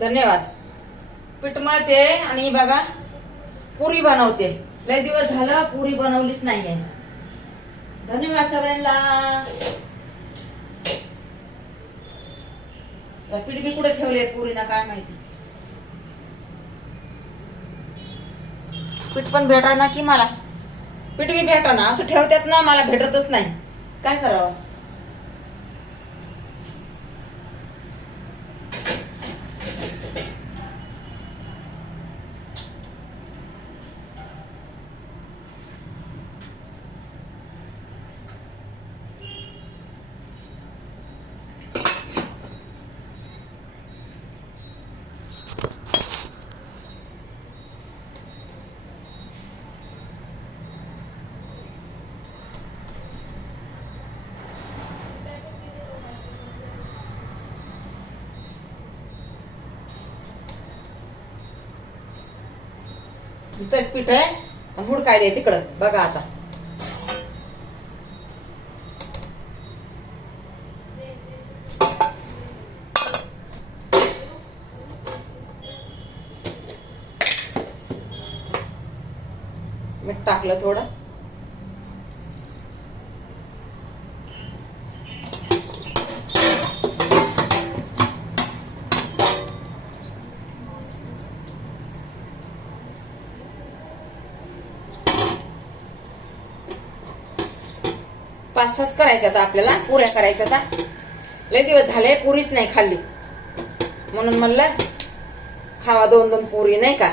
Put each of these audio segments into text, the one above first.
धन्यवाद. पीठ मळते आणि बघा पुरी बनवते. लय दिवस झालं पुरी बनवलीच नाहीये. धन्यवाद सगळ्यांना. पीठ बी कुठे ठेवले पुरीना काय माहिती. पीठ पण भेटा ना की मला पीठ बी भेटा ना. असं ठेवतात ना, मला भेटतच नाही. काय करावं. इथंच पीठ आहे आणि हुडकायले तिकडं बघा. आता मीठ टाकलं थोडं. पाच सात करायच्या आता आपल्याला पुऱ्या करायच्या. आता लय दिवस झाले पुरीच नाही खाल्ली, म्हणून म्हणलं खावा 2-2 पुरी नाही का.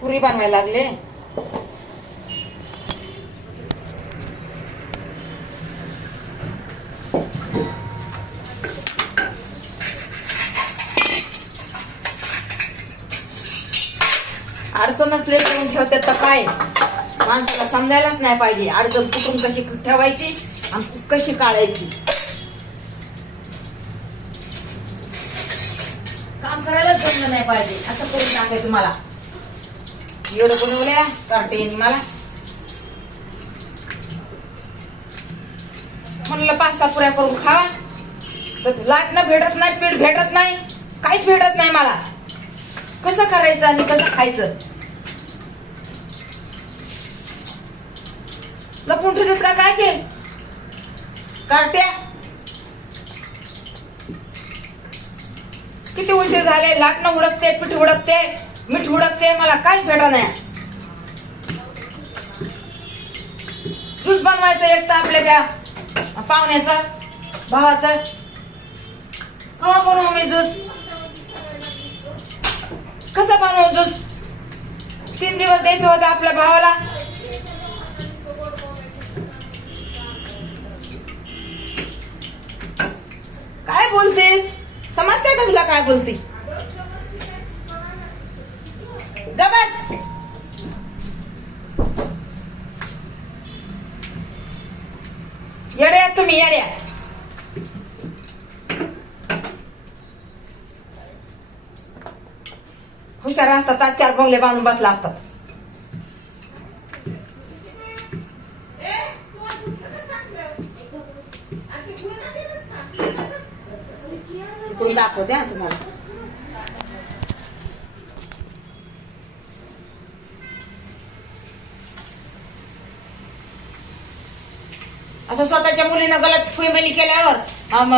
पुरी बनवायला लागले. अडचण नसले करून ठेवतात तर काय. माणसाला समजायलाच नाही पाहिजे अडचण कुठून कशी ठेवायची आणि कशी काढायची. काम करायलाच जमलं नाही पाहिजे. असं करून टाकायचं मला. एवढं बनवल्या कार्टेनी मला. म्हणलं 5-6 पुऱ्या करून खावा. तर लाटणं भेटत नाही, पीठ भेटत नाही, काहीच भेटत नाही मला. कसं करायचं आणि कसं खायचं. लपून ठेवतात का काय के कार्ट्या. किती उशीर झाले. लाटणं हुडकते, पीठ हुडकते, मीठ हुडकते, मला काहीच भेटा नाही. ज्यूस बनवायचं एक तर आपल्या त्या पाहुण्याचं भावाचं. कवा बनवू मी ज्यूस. कसं बनवू ज्यूस. 3 दिवस द्यायचं होतं आपल्या भावाला. काय बोलतेस. समजते का तुला काय बोलते. बस येड्या तुम्ही येड्या. हुशार असतात 4 बंगले बांधून बसला असतात. इकडून दाखवते हा तुम्हाला. असं स्वतःच्या मुलीनं गलत फॅमिली केल्यावर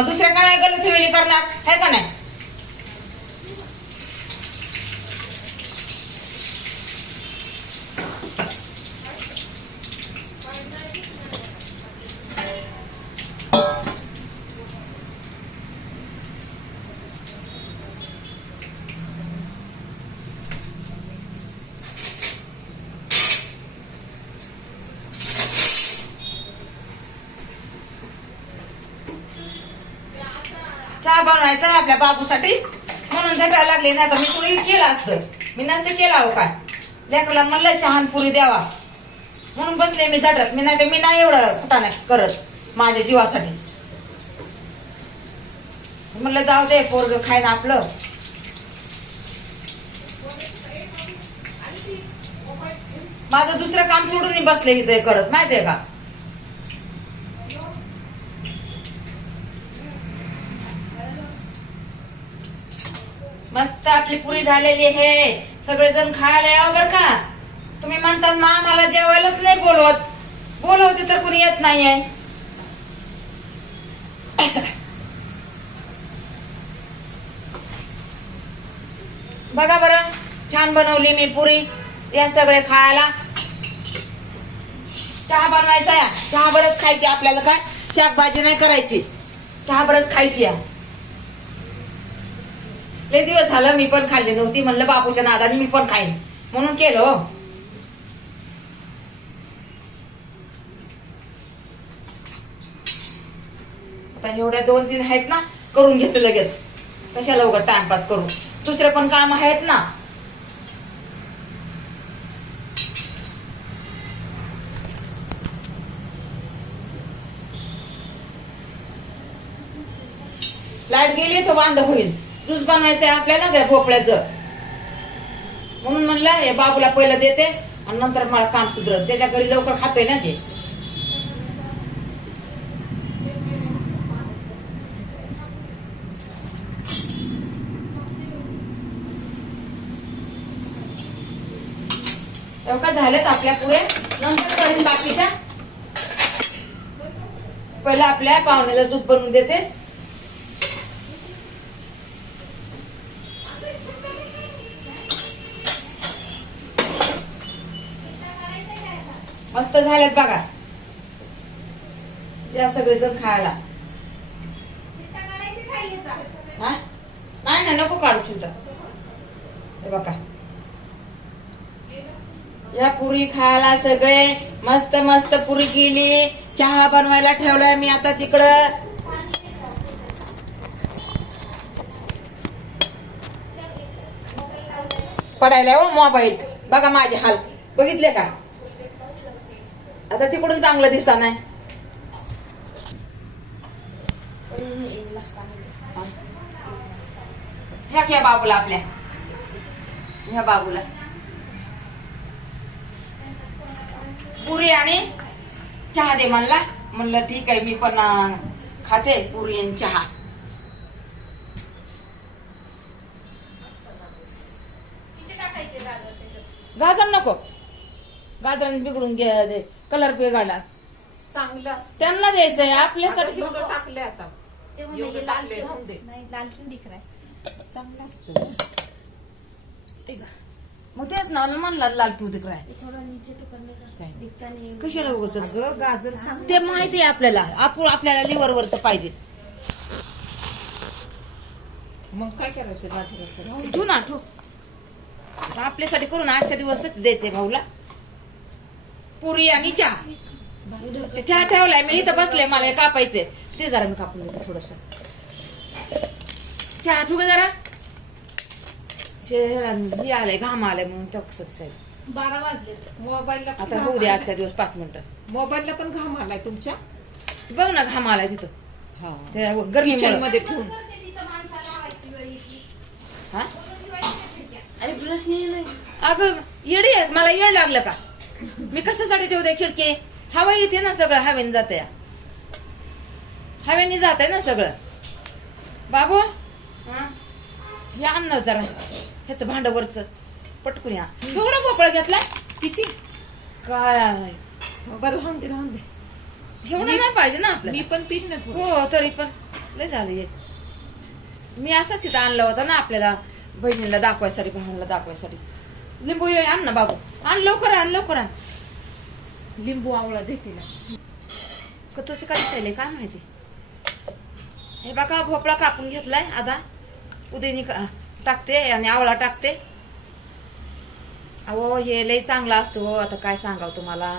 दुसऱ्या काय गलत फॅमिली करणार आहे का नाही. चहा बनवायचा आपल्या बाबूसाठी म्हणून झटायला लागले. नाही तर मी पुरी केला असतं. मी नसते केला हो काय. लेकरला म्हणलं चहा पुरी द्यावा म्हणून बसले मी झटत. मी नाही एवढं कुठं नाही करत. माझ्या जीवासाठी. म्हणलं जाऊ दे, पोरग खायला आपलं. माझं दुसरं काम सोडून बसले इथे करत, माहितीये का. मस्त आपली पुरी झालेली आहे. सगळेजण खायला यावं बर का. तुम्ही म्हणतात मा मला जेवायलाच नाही बोलवत. बोलवते तर कोणी येत नाहीये. बघा बरं, छान बनवली मी पुरी. या सगळे खायला. चहा बनवायचा या. चहा बरंच खायची आपल्याला, काय शाकभाजी नाही करायची. चहा बरंच खायची या. लय दिवस झालं मी पण खाल्ली नव्हती. म्हणलं बापूच्या नादाने मी पण खाईन म्हणून केलं. आता एवढ्या 2-3 आहेत ना, करून घेते लगेच. कशाला उगाच टाइमपास करू, दुसरे पण काम आहेत ना. लाईट गेली तर वांद होईल. ज्यूस बनवायचंय आपल्याला त्या भोपळ्याचं. म्हणून म्हणलं हे बाबूला पहिलं देते आणि नंतर मला काम सुधरत. त्याच्या घरी लवकर खातोय ना ते. एवढा झालेत आपल्या पुढे. नंतर करीन बाकीच्या. पहिला आपल्या पाहुण्याला ज्यूस बनवून देते. मस्त झालेत बघा. या सगळेजण खायला. नाही नाही नको काढू चिंता. हे बघा या पुरी खायला सगळे. मस्त मस्त पुरी केली. चहा बनवायला ठेवलाय मी आता तिकडं. पडायला हो मोबाईल. बघा माझे हाल बघितले का. आता तिकडून चांगलं दिसा नाही. ह्या बाबूला आपल्या ह्या बाबूला पुरी आणि चहा दे म्हणला. म्हणलं ठीक आहे, मी पण खाते पुरी आणि चहा. गाजर नको. गाजरांनी बिघडून घ्या. कलर बिघडला. चांगलं त्यांना द्यायचंय आपल्यासाठी. टाकले आता चांगलं असतं. मग तेच ना म्हणला लाल पिऊ तिकडे. कशाला उगाच गाजर ते माहिती आहे आपल्याला. आपल्याला लिव्हर वरच पाहिजे. मग काय करायचं गाजराचं. ठेवू ना ठेवू. आपल्यासाठी करून आजच्या दिवसच द्यायचे भाऊला पुरी आणि चहा. चहा ठेवलाय मी इथं बसले. मला हे कापायचे ते जरा मी कापून देते थोडस. चहा ठेवू जरा. हे आलंय घाम आलाय म्हणून 12 वाजले. मोबाईलला आता होऊ दे आजच्या दिवस 5 मिनिटं. मोबाईलला पण घाम आलाय तुमच्या. बघ ना घाम आलाय तिथं. हा गरमी मध्ये ठेवून. हा अरे ब्रश नाही. अगं येडी आहे. मला येड लागलं का. मी कशासाठी ठेवते खिडकी. हवा येते ना सगळं. हवेने जाते. हवेने जाते ना सगळं. बाबू हे अन्न जरा ह्याचं भांड वरच पटकून या. एवढा भोपळा घेतलाय. किती काय आहे. बरं राहून दे राहून दे. एवढं नाही पाहिजे ना आपलं. मी पण पिन ना थोडं. हो तरी पण लय झालं. मी असाच इथं आणला होता ना आपल्याला बहिणीला दाखवायसाठी, भावाला दाखवायसाठी. लिंबू आण ना बाबू. आण लवकर आण लवकर आण. लिंबू आवळा देते ना. तसं काय चाललंय काय माहिती. हे बघा भोपळा कापून घेतलाय. आता उद्यानी टाकते आणि आवळा टाकते. अहो हे लय चांगलं असतं हो. आता काय सांगावं तुम्हाला.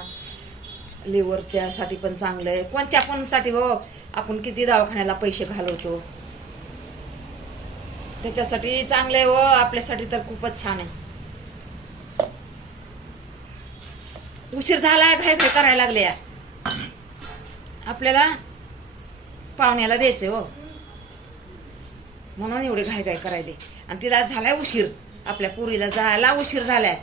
लिव्हरच्या साठी पण चांगलं आहे. कोणत्या पण साठी हो. आपण किती दवाखान्याला पैसे घालवतो. त्याच्यासाठी चांगलं आहे हो. आपल्यासाठी तर खूपच छान आहे. उशीर झाला घाई घाई करायला लागले. आपल्याला पाहुण्याला द्यायचंय हो, म्हणून एवढे घाई घाई करायले. आणि तिला झालाय उशीर, आपल्या पुरीला जायला उशीर झालाय.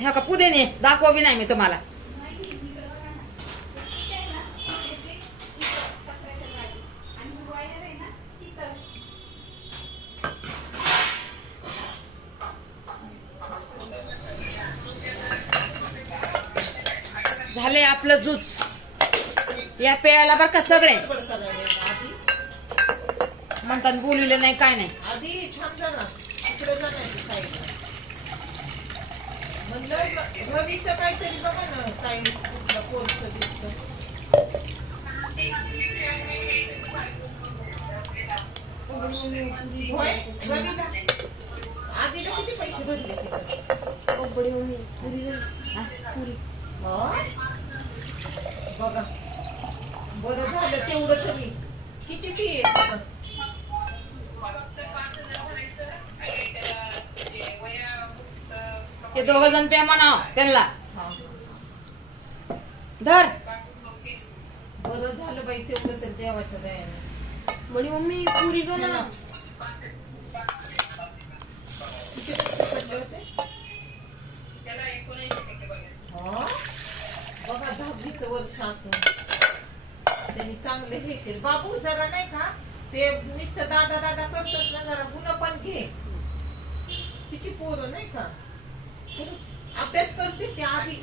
ह्या का पुदेने दाखवा बी नाही मी तुम्हाला. झाले आपलं जूच या पेयाला बर का सगळे म्हणतात बोलले नाही काय नाही. आधी छान जाणार तिकडे जाणार साईडला म्हणलं रवीचं काहीतरी बघा ना काही कुठलं कोर्स दिसतं. होय रवीला आधीला किती पैसे भरले तिथं? हा, पुरी बघा बरं झालं तेवढं तरी. किती फी आहे? ते दोघ जण पे म्हणाव त्यांना धर. बरं झालं बाई तेवढं तर देवाच्या दयाने. म्हणे मम्मी पुरी किती पैसे पडले होते? बघा 10वीचं वर्ष असून त्यांनी चांगले हे केले. बाबू जरा नाही का ते नुसतं दादा दादा करतच ना, जरा गुण पण घे. किती पोरं नाही का खरंच अभ्यास करते ते आधी